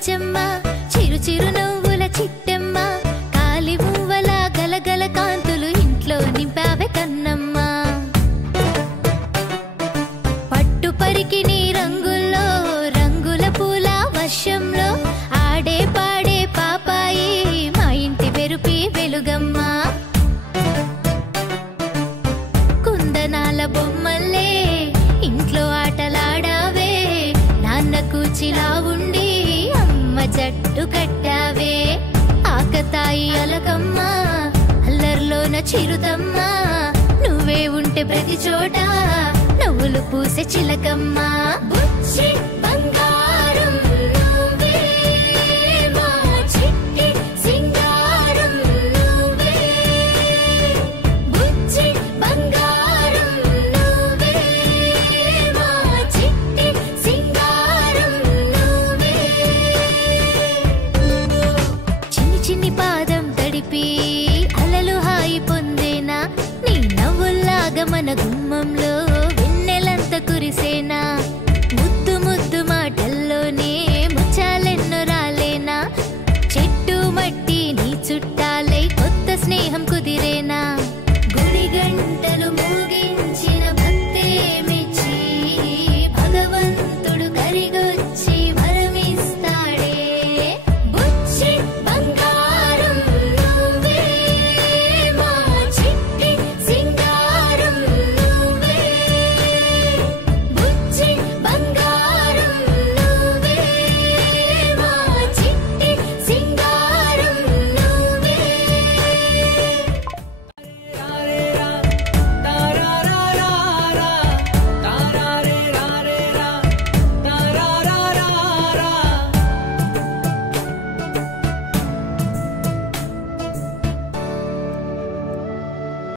బుచ్చమ్మ చిరు చిరు నవ్వుల చిట్టమ్మ కాలి మువ్వల గలగల కాంతులు ఇంట్లో నింపావే కన్నమ్మ పట్టు పరికి నీ రంగుల్లో రంగుల పూల వర్షంలో ఆడే పాడే పాపాయి మా ఇంటి మెరుపి వెలుగమ్మ కుందనాల బొమ్మల్లే ఇంట్లో ఆటలాడావే నాన్న కూచిలా ఉండి అమ్మ జట్టు కట్టావే ఆకతాయి అలకమ్మ అల్లర్లోన చిరుతమ్మ నువ్వే ఉంటే ప్రతి చోట నవ్వులు పూసే చిలకమ్మ.